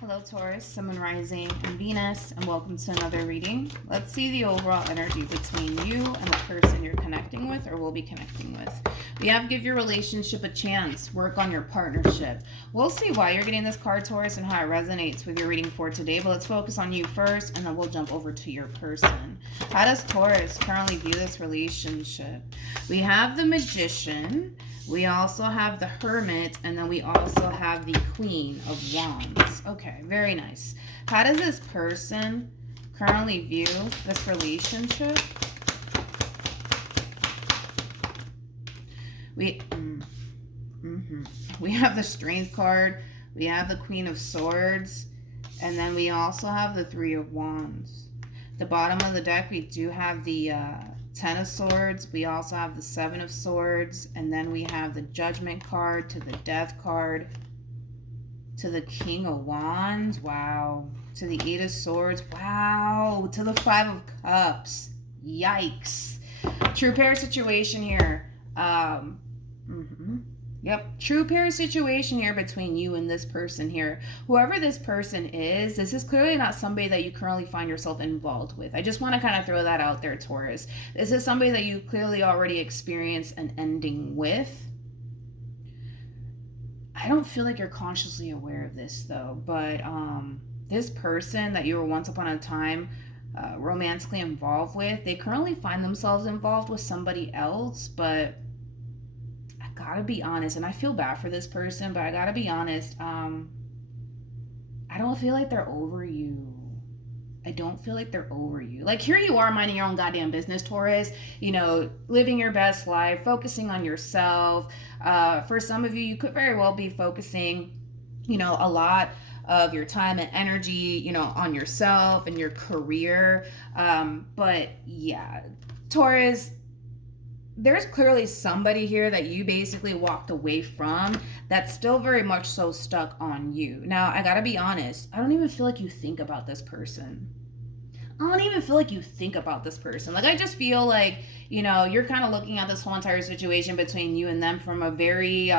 Hello Taurus, Sun, Moon, Rising, and Venus, and welcome to another reading. Let's see the overall energy between you and the person you're connecting with or will be connecting with. We have give your relationship a chance, work on your partnership. We'll see why you're getting this card, Taurus, and how it resonates with your reading for today, but let's focus on you first, and then we'll jump over to your person. How does Taurus currently view this relationship? We have the Magician, we also have the Hermit, and then we also have the Queen of Wands. Okay, very nice. How does this person currently view this relationship? We have the Strength card, we have the Queen of Swords, and then we also have the Three of Wands. The bottom of the deck, we do have the Ten of Swords. We also have the Seven of Swords. And then we have the Judgment card to the Death card to the King of Wands. Wow. To the Eight of Swords. Wow. To the Five of Cups. Yikes. True pair situation here. Yep, true pair situation here between you and this person here. Whoever this person is, this is clearly not somebody that you currently find yourself involved with. I just want to kind of throw that out there, Taurus. This is somebody that you clearly already experienced an ending with. I don't feel like you're consciously aware of this though, but this person that you were once upon a time romantically involved with, they currently find themselves involved with somebody else, but gotta be honest, and I feel bad for this person, but I gotta be honest, I don't feel like they're over you. I don't feel like they're over you. Like, here you are minding your own goddamn business, Taurus, you know, living your best life, focusing on yourself. For some of you, you could very well be focusing, you know, a lot of your time and energy, you know, on yourself and your career. But yeah, Taurus, there's clearly somebody here that you basically walked away from that's still very much so stuck on you. Now, I gotta be honest, I don't even feel like you think about this person. I don't even feel like you think about this person. Like, I just feel like, you know, you're kind of looking at this whole entire situation between you and them from a very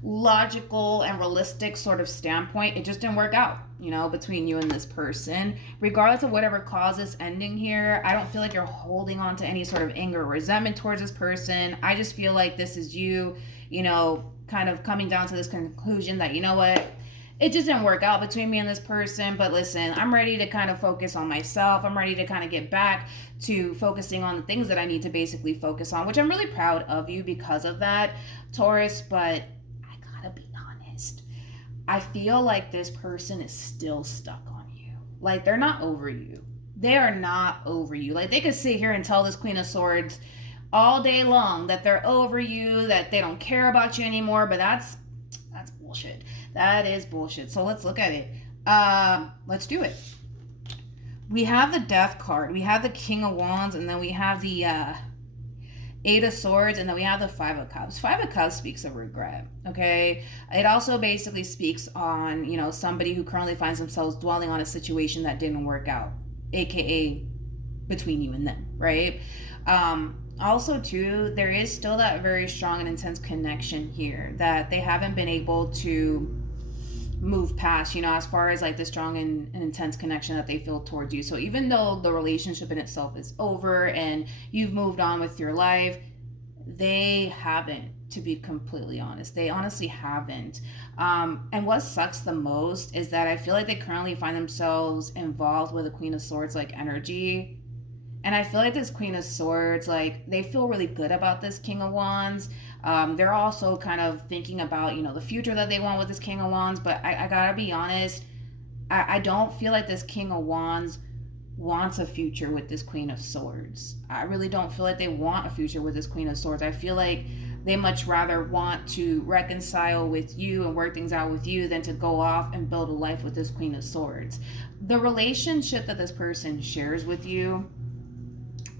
logical and realistic sort of standpoint. It just didn't work out, you know, between you and this person. Regardless of whatever caused this ending here, I don't feel like you're holding on to any sort of anger or resentment towards this person. I just feel like this is you, you know, kind of coming down to this conclusion that, you know what, it just didn't work out between me and this person, but listen, I'm ready to kind of focus on myself. I'm ready to kind of get back to focusing on the things that I need to basically focus on, which I'm really proud of you because of that, Taurus, but I feel like this person is still stuck on you. Like, they're not over you. They are not over you. Like, they could sit here and tell this Queen of Swords all day long that they're over you, that they don't care about you anymore, but that's bullshit. That is bullshit. So let's look at it. Let's do it. We have the Death card. We have the King of Wands, and then we have the Eight of Swords, and then we have the Five of Cups. Five of Cups speaks of regret, okay? It also basically speaks on, you know, somebody who currently finds themselves dwelling on a situation that didn't work out, aka between you and them, right? Also, too, there is still that very strong and intense connection here that they haven't been able to move past, you know, as far as like the strong and intense connection that they feel towards you. So even though the relationship in itself is over and you've moved on with your life, they haven't, to be completely honest. They honestly haven't. And what sucks the most is that I feel like they currently find themselves involved with a Queen of Swords like energy. And I feel like this Queen of Swords, like, they feel really good about this King of Wands. They're also kind of thinking about, you know, the future that they want with this King of Wands. But I gotta be honest, I don't feel like this King of Wands wants a future with this Queen of Swords. I really don't feel like they want a future with this Queen of Swords. I feel like they much rather want to reconcile with you and work things out with you than to go off and build a life with this Queen of Swords. The relationship that this person shares with you,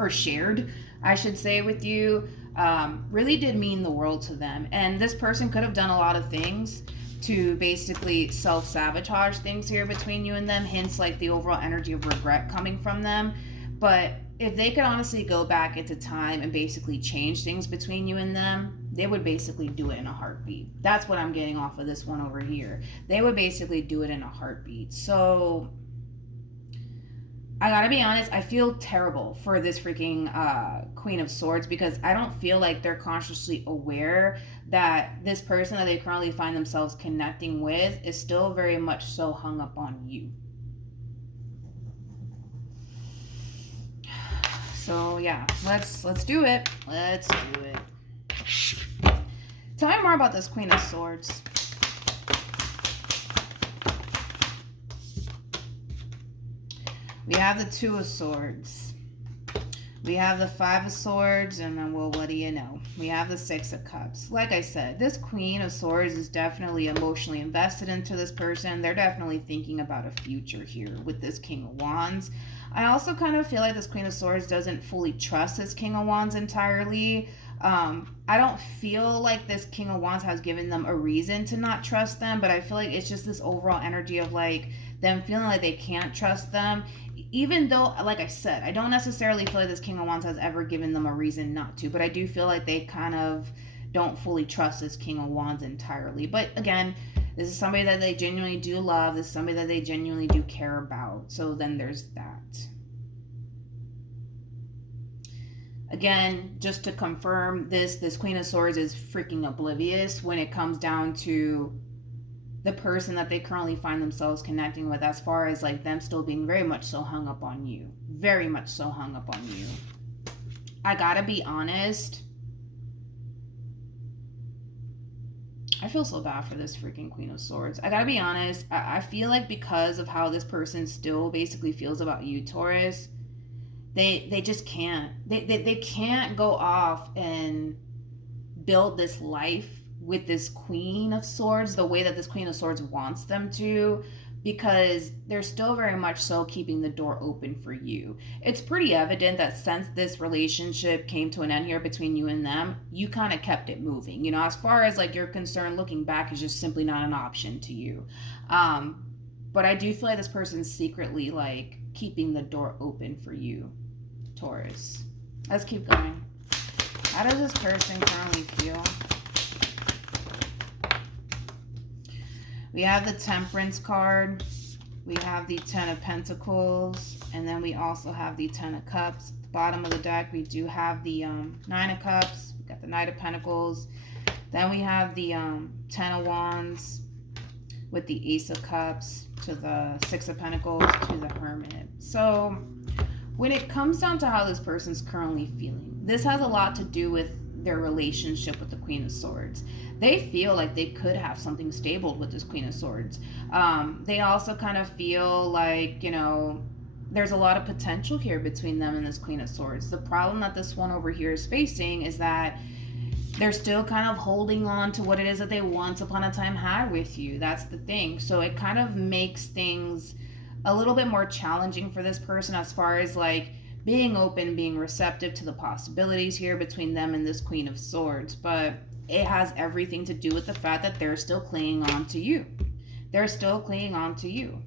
or shared, I should say, with you, really did mean the world to them. And this person could have done a lot of things to basically self-sabotage things here between you and them, hence like the overall energy of regret coming from them. But if they could honestly go back into time and basically change things between you and them, they would basically do it in a heartbeat. That's what I'm getting off of this one over here. They would basically do it in a heartbeat. So I gotta be honest, I feel terrible for this freaking Queen of Swords, because I don't feel like they're consciously aware that this person that they currently find themselves connecting with is still very much so hung up on you. So yeah, let's do it. Let's do it. Tell me more about this Queen of Swords. We have the Two of Swords. We have the Five of Swords, and then, well, what do you know? We have the Six of Cups. Like I said, this Queen of Swords is definitely emotionally invested into this person. They're definitely thinking about a future here with this King of Wands. I also kind of feel like this Queen of Swords doesn't fully trust this King of Wands entirely. I don't feel like this King of Wands has given them a reason to not trust them, but I feel like it's just this overall energy of like them feeling like they can't trust them. Even though, like I said, I don't necessarily feel like this King of Wands has ever given them a reason not to, but I do feel like they kind of don't fully trust this King of Wands entirely. But again, this is somebody that they genuinely do love. This is somebody that they genuinely do care about. So then there's that. Again, just to confirm, this Queen of Swords is freaking oblivious when it comes down to the person that they currently find themselves connecting with, as far as like them still being very much so hung up on you. Very much so hung up on you. I gotta be honest, I feel so bad for this freaking Queen of Swords. I gotta be honest, I feel like because of how this person still basically feels about you, Taurus, they just can't. They can't go off and build this life with this Queen of Swords the way that this Queen of Swords wants them to, because they're still very much so keeping the door open for you. It's pretty evident that since this relationship came to an end here between you and them, you kind of kept it moving. You know, as far as like you're concerned, looking back is just simply not an option to you. But I do feel like this person's secretly like keeping the door open for you, Taurus. Let's keep going. How does this person currently feel? We have the Temperance card. We have the Ten of Pentacles. And then we also have the Ten of Cups. At the bottom of the deck, we do have the Nine of Cups. We got the Knight of Pentacles. Then we have the Ten of Wands with the Ace of Cups to the Six of Pentacles to the Hermit. So when it comes down to how this person's currently feeling, this has a lot to do with their relationship with the Queen of Swords. They feel like they could have something stable with this Queen of Swords. They also kind of feel like, you know, there's a lot of potential here between them and this Queen of Swords. The problem that this one over here is facing is that they're still kind of holding on to what it is that they once upon a time had with you. That's the thing. So it kind of makes things a little bit more challenging for this person as far as like being open, being receptive to the possibilities here between them and this Queen of Swords. But it has everything to do with the fact that they're still clinging on to you. They're still clinging on to you.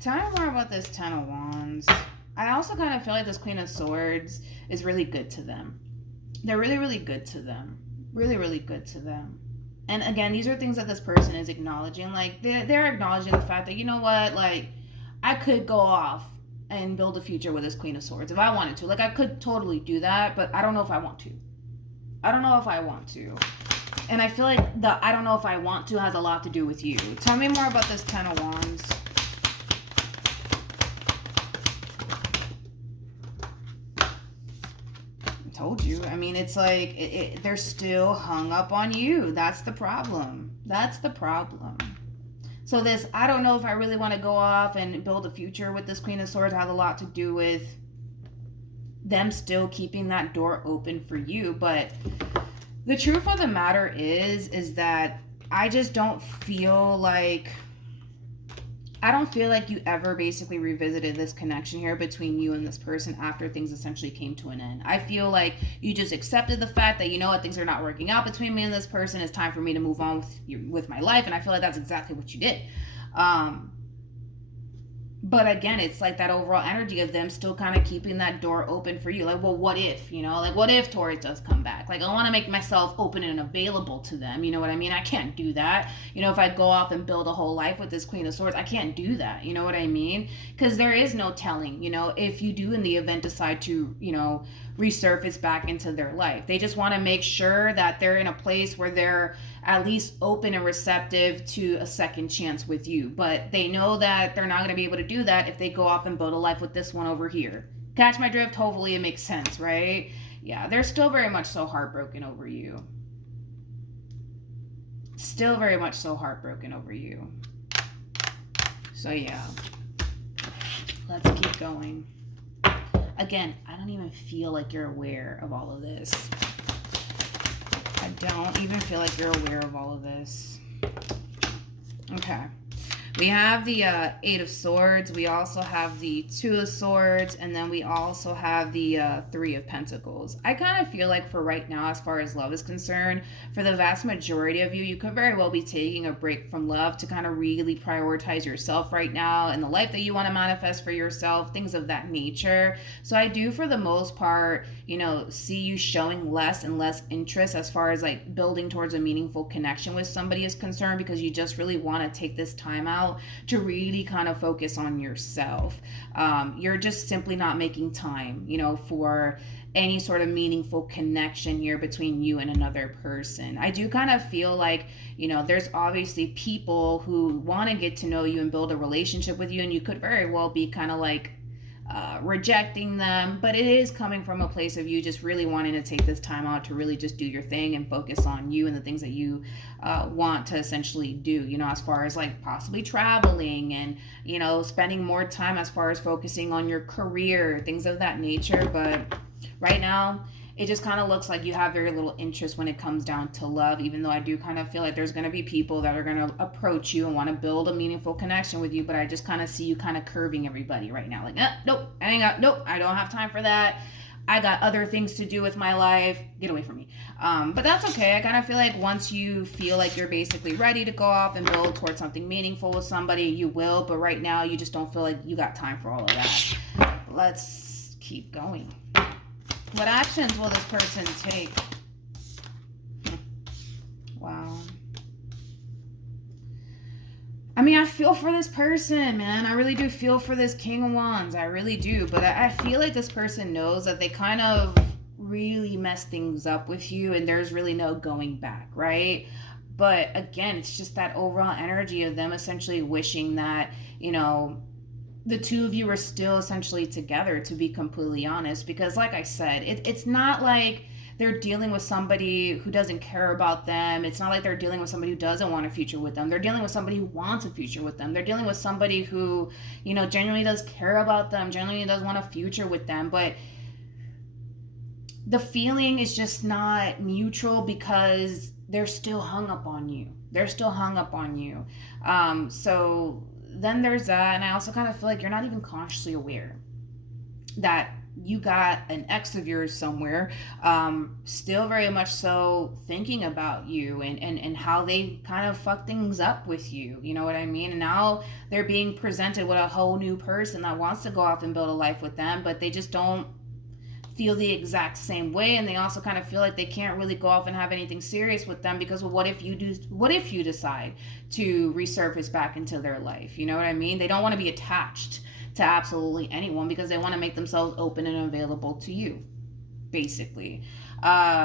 Tell me more about this Ten of Wands. I also kind of feel like this Queen of Swords is really good to them. They're really, really good to them. Really, really good to them. And again, these are things that this person is acknowledging. Like, they're acknowledging the fact that, you know what, like, I could go off and build a future with this Queen of Swords if I wanted to. Like, I could totally do that, but I don't know if I want to. I don't know if I want to. And I feel like the I don't know if I want to has a lot to do with you. Tell me more about this Ten of Wands. Told you. I mean, it's like they're still hung up on you. That's the problem. That's the problem. So this, I don't know if I really want to go off and build a future with this Queen of Swords, has a lot to do with them still keeping that door open for you. But the truth of the matter is that I just don't feel like you ever basically revisited this connection here between you and this person after things essentially came to an end. I feel like you just accepted the fact that, you know what, things are not working out between me and this person. It's time for me to move on with my life. And I feel like that's exactly what you did. But again, it's like that overall energy of them still kind of keeping that door open for you. Like, well, what if, like, what if Taurus does come back? Like, I want to make myself open and available to them. You know what I mean? I can't do that. If I go off and build a whole life with this Queen of Swords, I can't do that. You know what I mean? Because there is no telling, if you do in the event decide to, resurface back into their life. They just want to make sure that they're in a place where they're at least open and receptive to a second chance with you. But they know that they're not going to be able to do that if they go off and build a life with this one over here. Catch my drift? Hopefully it makes sense, right? Yeah, they're still very much so heartbroken over you. Still very much so heartbroken over you. So yeah, let's keep going. Again, I don't even feel like you're aware of all of this. I don't even feel like you're aware of all of this. Okay. We have the Eight of Swords. We also have the Two of Swords. And then we also have the Three of Pentacles. I kind of feel like for right now, as far as love is concerned, for the vast majority of you, you could very well be taking a break from love to kind of really prioritize yourself right now and the life that you want to manifest for yourself, things of that nature. So I do, for the most part, see you showing less and less interest as far as like building towards a meaningful connection with somebody is concerned, because you just really want to take this time out to really kind of focus on yourself. You're just simply not making time, for any sort of meaningful connection here between you and another person. I do kind of feel like, there's obviously people who want to get to know you and build a relationship with you, and you could very well be kind of like rejecting them, but it is coming from a place of you just really wanting to take this time out to really just do your thing and focus on you and the things that you want to essentially do, as far as like possibly traveling and, spending more time as far as focusing on your career, things of that nature. But right now, it just kind of looks like you have very little interest when it comes down to love, even though I do kind of feel like there's going to be people that are going to approach you and want to build a meaningful connection with you. But I just kind of see you kind of curving everybody right now. Like, nope, I don't have time for that. I got other things to do with my life. Get away from me. But that's okay. I kind of feel like once you feel like you're basically ready to go off and build towards something meaningful with somebody, you will. But right now, you just don't feel like you got time for all of that. Let's keep going. What actions will this person take? Wow. I mean, I feel for this person, man. I really do feel for this King of Wands. I really do. But I feel like this person knows that they kind of really messed things up with you and there's really no going back, right? But again, it's just that overall energy of them essentially wishing that, the two of you are still essentially together, to be completely honest. Because like I said, it's not like they're dealing with somebody who doesn't care about them. It's not like they're dealing with somebody who doesn't want a future with them. They're dealing with somebody who wants a future with them. They're dealing with somebody who, genuinely does care about them, genuinely does want a future with them. But the feeling is just not mutual because they're still hung up on you. So then there's that. And I also kind of feel like you're not even consciously aware that you got an ex of yours somewhere, still very much so thinking about you and how they kind of fuck things up with you. You know what I mean? And now they're being presented with a whole new person that wants to go off and build a life with them, but they just don't feel the exact same way. And they also kind of feel like they can't really go off and have anything serious with them because, well, what if you decide to resurface back into their life? You know what I mean? They don't want to be attached to absolutely anyone because they want to make themselves open and available to you, basically.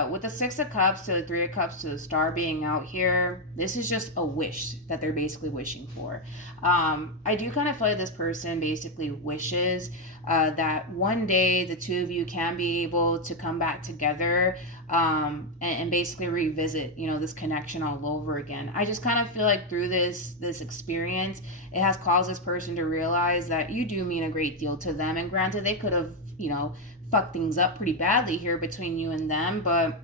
With the Six of Cups to the Three of Cups to the Star being out here, this is just a wish that they're basically wishing for. I do kind of feel like this person basically wishes that one day the two of you can be able to come back together and basically revisit, this connection all over again. I just kind of feel like through this experience, it has caused this person to realize that you do mean a great deal to them. And granted, they could have, fuck things up pretty badly here between you and them, but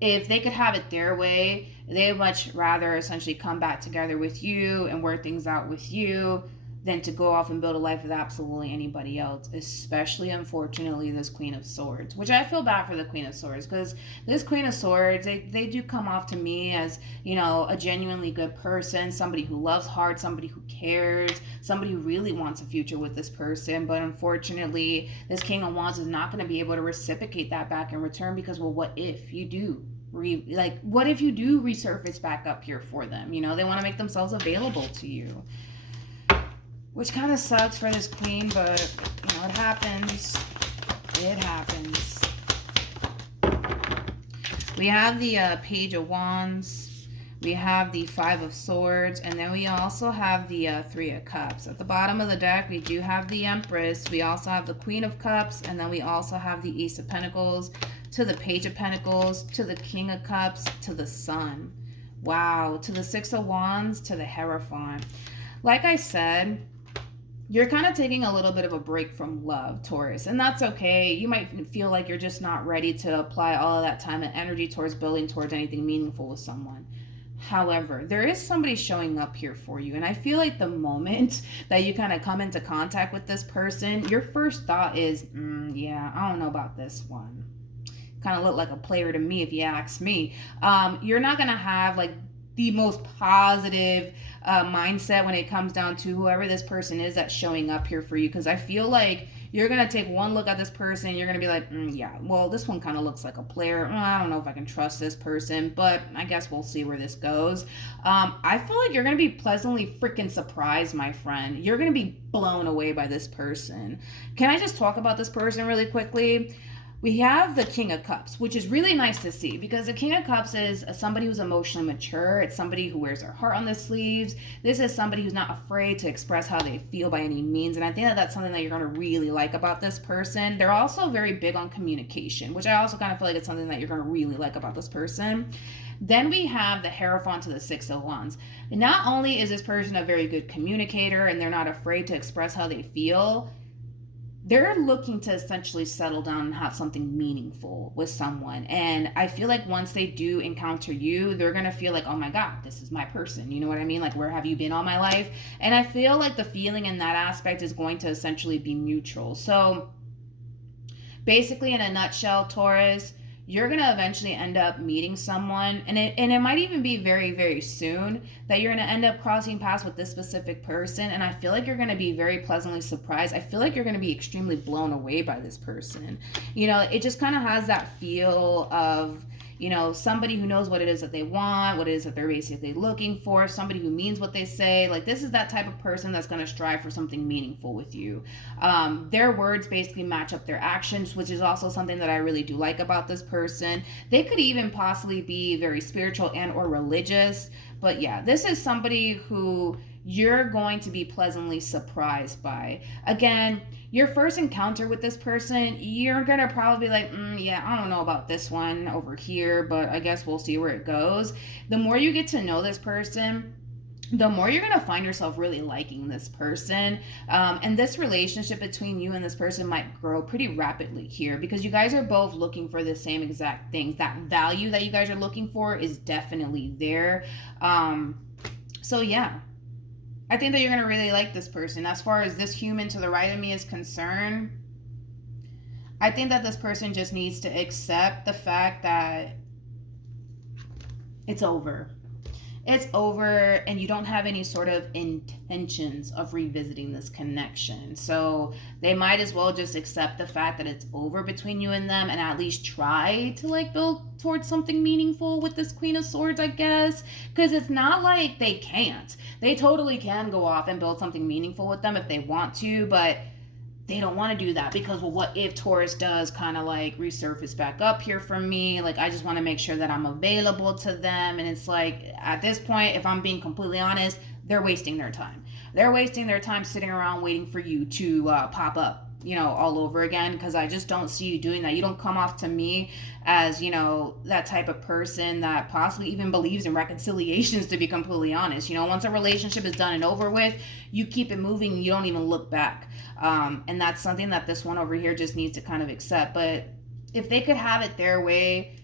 if they could have it their way, they would much rather essentially come back together with you and work things out with you than to go off and build a life with absolutely anybody else, especially, unfortunately, this Queen of Swords, which I feel bad for the Queen of Swords, because this Queen of Swords, they do come off to me as, you know, a genuinely good person, somebody who loves hard, somebody who cares, somebody who really wants a future with this person. But unfortunately, this King of Wands is not going to be able to reciprocate that back in return, because, well, what if you do? What if you do resurface back up here for them? You know, they want to make themselves available to you, which kind of sucks for this queen, but, you know, it happens. It happens. We have the Page of Wands. We have the Five of Swords. And then we also have the Three of Cups. At the bottom of the deck, we do have the Empress. We also have the Queen of Cups. And then we also have the Ace of Pentacles, to the Page of Pentacles, to the King of Cups, to the Sun. Wow. To the Six of Wands, to the Hierophant. Like I said, you're kind of taking a little bit of a break from love, Taurus, and that's okay. You might feel like you're just not ready to apply all of that time and energy towards building towards anything meaningful with someone. However, there is somebody showing up here for you, and I feel like the moment that you kind of come into contact with this person, your first thought is, yeah, I don't know about this one. Kind of look like a player to me, if you ask me. You're not going to have like the most positive mindset when it comes down to whoever this person is that's showing up here for you, because I feel like you're going to take one look at this person and you're going to be like, yeah, well, this one kind of looks like a player. I don't know if I can trust this person, but I guess we'll see where this goes. I feel like you're going to be pleasantly freaking surprised, my friend. You're going to be blown away by this person. Can I just talk about this person really quickly? We have the King of Cups, which is really nice to see, because the King of Cups is somebody who's emotionally mature. It's somebody who wears their heart on their sleeves. This is somebody who's not afraid to express how they feel by any means. And I think that that's something that you're going to really like about this person. They're also very big on communication, which I also kind of feel like it's something that you're going to really like about this person. Then we have the Hierophant to the Six of Wands. And not only is this person a very good communicator and they're not afraid to express how they feel, they're looking to essentially settle down and have something meaningful with someone. And I feel like once they do encounter you, they're going to feel like, oh my God, this is my person. You know what I mean? Like, where have you been all my life? And I feel like the feeling in that aspect is going to essentially be mutual. So basically, in a nutshell, Taurus, you're going to eventually end up meeting someone, and it might even be very, very soon that you're going to end up crossing paths with this specific person, and I feel like you're going to be very pleasantly surprised. I feel like you're going to be extremely blown away by this person. You know, it just kind of has that feel of, you know, somebody who knows what it is that they want, what it is that they're basically looking for, somebody who means what they say. Like, this is that type of person that's going to strive for something meaningful with you. Their words basically match up their actions, which is also something that I really do like about this person. They could even possibly be very spiritual and or religious. But yeah, this is somebody who you're going to be pleasantly surprised by. Again, your first encounter with this person, you're going to probably be like, yeah, I don't know about this one over here, but I guess we'll see where it goes. The more you get to know this person, the more you're going to find yourself really liking this person. And this relationship between you and this person might grow pretty rapidly here, because you guys are both looking for the same exact things. That value that you guys are looking for is definitely there. So yeah, I think that you're going to really like this person. As far as this human to the right of me is concerned, I think that this person just needs to accept the fact that it's over. It's over, and you don't have any sort of intentions of revisiting this connection. So they might as well just accept the fact that it's over between you and them, and at least try to like build towards something meaningful with this Queen of Swords, I guess. Because it's not like they can't. They totally can go off and build something meaningful with them if they want to, but they don't want to do that because, well, what if Taurus does kind of like resurface back up here for me? Like, I just want to make sure that I'm available to them. And it's like, at this point, if I'm being completely honest, they're wasting their time. They're wasting their time sitting around waiting for you to pop up, you know, all over again, because I just don't see you doing that. You don't come off to me as, you know, that type of person that possibly even believes in reconciliations, to be completely honest. You know, once a relationship is done and over with, you keep it moving, you don't even look back. And that's something that this one over here just needs to kind of accept. But if they could have it their way,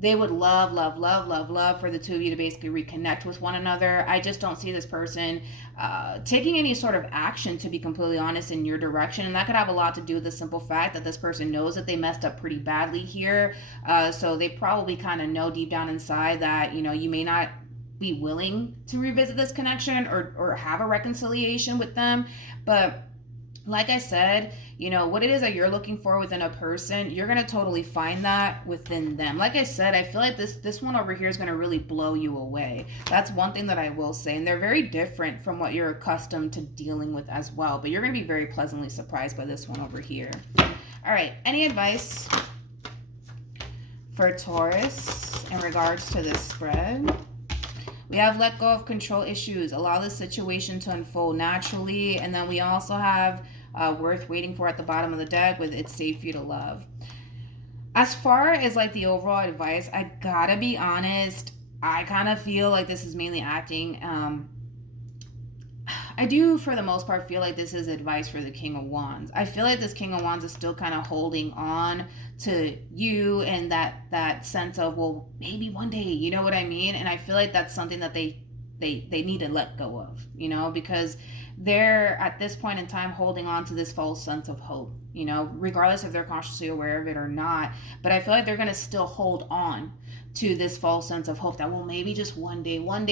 They would love, love, love, love, love for the two of you to basically reconnect with one another. I just don't see this person taking any sort of action, to be completely honest, in your direction. And that could have a lot to do with the simple fact that this person knows that they messed up pretty badly here. So they probably kind of know deep down inside that, you may not be willing to revisit this connection or have a reconciliation with them. But like I said, what it is that you're looking for within a person, you're going to totally find that within them. Like I said, I feel like this one over here is going to really blow you away. That's one thing that I will say. And they're very different from what you're accustomed to dealing with as well. But you're going to be very pleasantly surprised by this one over here. All right. Any advice for Taurus in regards to this spread? We have let go of control issues. Allow the situation to unfold naturally. And then we also have worth waiting for at the bottom of the deck with it's safe for you to love. As far as like the overall advice, I gotta be honest, I kind of feel like this is mainly acting. I do, for the most part, feel like this is advice for the King of Wands. I feel like this King of Wands is still kind of holding on to you and that sense of, well, maybe one day, you know what I mean? And I feel like that's something that they need to let go of, because they're at this point in time holding on to this false sense of hope, regardless if they're consciously aware of it or not. But I feel like they're going to still hold on to this false sense of hope that, well, maybe just one day, we'll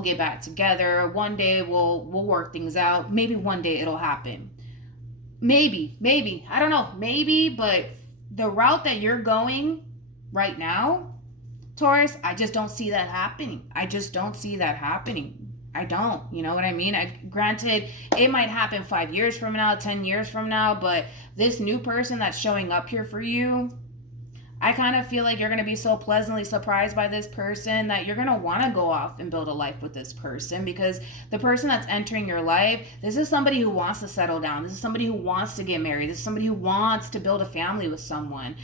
get back together. One day we'll work things out. Maybe one day it'll happen. Maybe, I don't know, but the route that you're going right now, Taurus, I just don't see that happening. I don't, you know what I mean? Granted, it might happen 5 years from now, 10 years from now, but this new person that's showing up here for you, I kind of feel like you're going to be so pleasantly surprised by this person that you're going to want to go off and build a life with this person, because the person that's entering your life, this is somebody who wants to settle down. This is somebody who wants to get married. This is somebody who wants to build a family with someone.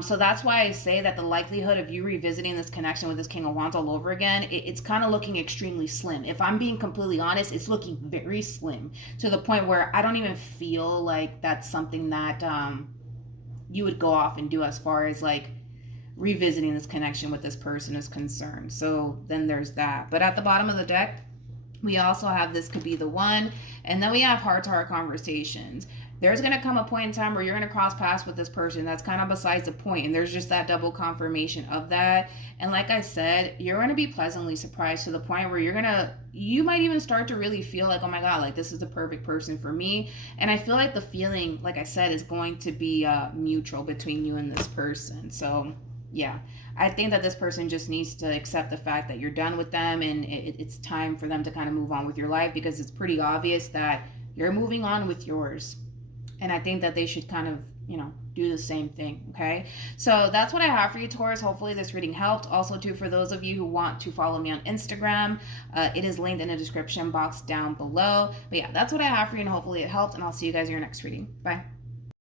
So that's why I say that the likelihood of you revisiting this connection with this King of Wands all over again, it's kind of looking extremely slim. If I'm being completely honest, it's looking very slim, to the point where I don't even feel like that's something that you would go off and do as far as like revisiting this connection with this person is concerned. So then there's that. But at the bottom of the deck, we also have this could be the one, and then we have heart-to-heart conversations. There's going to come a point in time where you're going to cross paths with this person. That's kind of besides the point, and there's just that double confirmation of that. And like I said, you're going to be pleasantly surprised, to the point where you might even start to really feel like, oh my God, like this is the perfect person for me. And I feel like the feeling, like I said, is going to be mutual between you and this person. So yeah, I think that this person just needs to accept the fact that you're done with them, and it's time for them to kind of move on with your life, because it's pretty obvious that you're moving on with yours. And I think that they should kind of, do the same thing, okay? So that's what I have for you, Taurus. Hopefully this reading helped. Also, too, for those of you who want to follow me on Instagram, it is linked in the description box down below. But yeah, that's what I have for you, and hopefully it helped, and I'll see you guys in your next reading. Bye.